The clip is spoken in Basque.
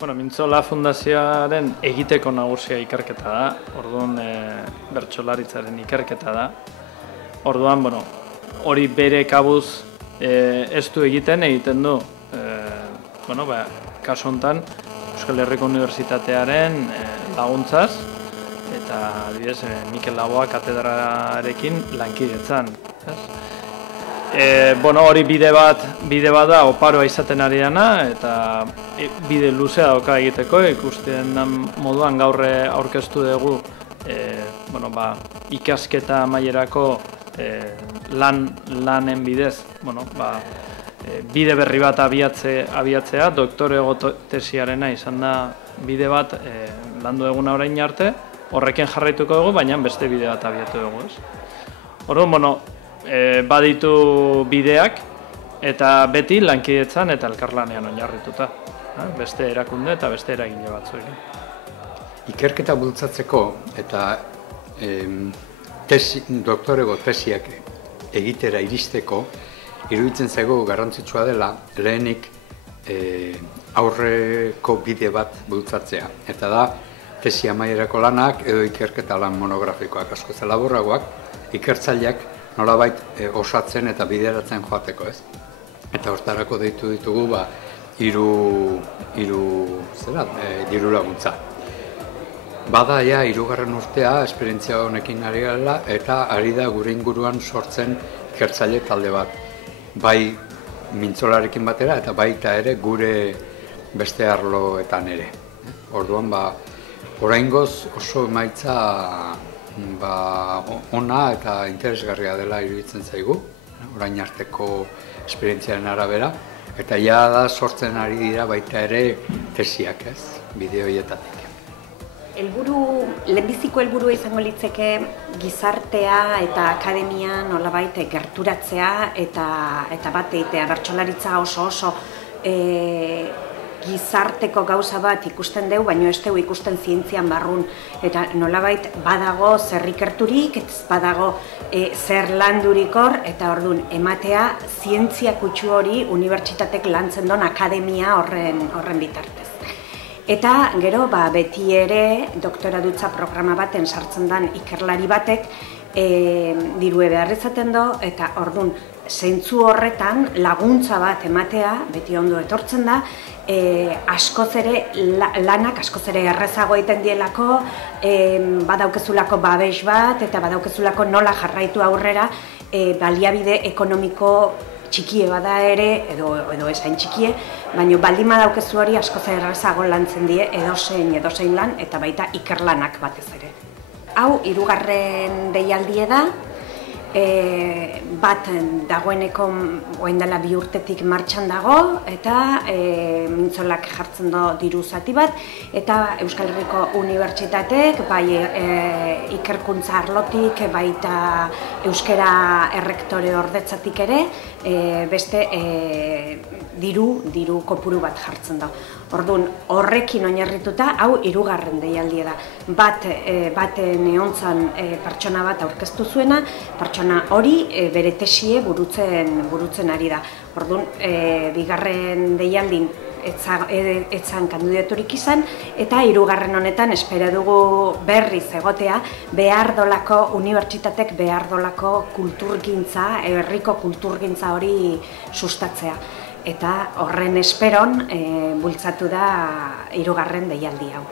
Bueno, Mintzola Fundazioaren egiteko nagusia ikerketa da, orduan bertsolaritzaren ikerketa da. Orduan, hori bere kabuz ez du egiten du, kasu honetan, Euskal Herriko Unibertsitatearen laguntzaz, eta adibidez, Mikel Laboa katedrarekin lankidetzan. Hori bide bat da oparoa izaten ari dena, eta bide luzea dauka egiteko, ikusten moduan gaur aurkeztu dugu ikasketa mailerako lanen bidez, bide berri bat abiatzea, doktorego tesiarena izan da bide bat landu eguna orain arte, horrekin jarraituko dugu, baina beste bide bat abiatu dugu. Orduan, baditu bideak eta beti lankidetzan eta elkarlanean oinarrituta. Beste erakunde eta beste eragile batzuekin. Ikerketa bultzatzeko eta doktorego tesiak egitera iristeko iruditzen zaigu garrantzitsua dela lehenik aurreko bide bat bultzatzea. Eta da tesi amaierako lanak edo ikerketa lan monografikoak askoz laburragoak, ikertzaileak nolabait osatzen eta bideratzen joateko, ez? Eta hortarako deitu ditugu diru laguntza. Bada hirugarren urtea esperientzia honekin ari garela eta ari da gure inguruan sortzen ikertzaile talde bat. Bai mintzolarekin batera eta baita ere gure beste arloetan ere. Orduan oraingoz oso emaitza ona eta interesgarria dela iruditzen zaigu, orain arteko esperientziaren arabera, eta da sortzen ari dira baita ere tesiak, ez, bide horietatik. Lehenbiziko helburua izango litzeke gizartea eta akademia nolabait gerturatzea eta bat egitea, bertsolaritza oso gizarteko gauza bat ikusten dugu, baina ez dugu ikusten zientzian barrun. Eta nolabait badago zer ikerturik, ez badago zer landurik hor, eta orduan ematea zientzia kutsu hori unibertsitatek lantzen duen akademia horren bitartez. Eta gero beti ere doktoradutza programa baten sartzen den ikerlari batek dirue behar izaten do, eta orduan zentzu horretan laguntza bat ematea, beti ondo etortzen da, lanak askoz ere errezago egiten dielako, badaukezulako babes bat eta badaukezulako nola jarraitu aurrera, baliabide ekonomiko txikie bada ere, edo esain txikie, baina baldin badaukezu hori askoz errezago lantzen die edozein lan eta baita ikerlanak batez ere. Hau, hirugarren deialdie da, bat dagoeneko orain dela 2 urtetik martxan dago eta Mintzolak jartzen du diru zati bat eta Euskal Herriko Unibertsitatek bai ikerkuntza arlotik baita euskara errektore ordetzatik ere beste diru kopuru bat jartzen da. Orduan, horrekin oinarrituta, hau hirugarren deialdia da. Baten egontzan pertsona bat aurkeztu zuena, pertsona hori bere tesie burutzen ari da. Orduan, bigarren deialdin etzan kandidaturik izan, eta hirugarren honetan espero dugu berriz egotea, behar dolako, unibertsitatek behar dolako kulturgintza, herriko kulturgintza hori sustatzea. Eta horren esperon bultzatu da hirugarren deialdi hau.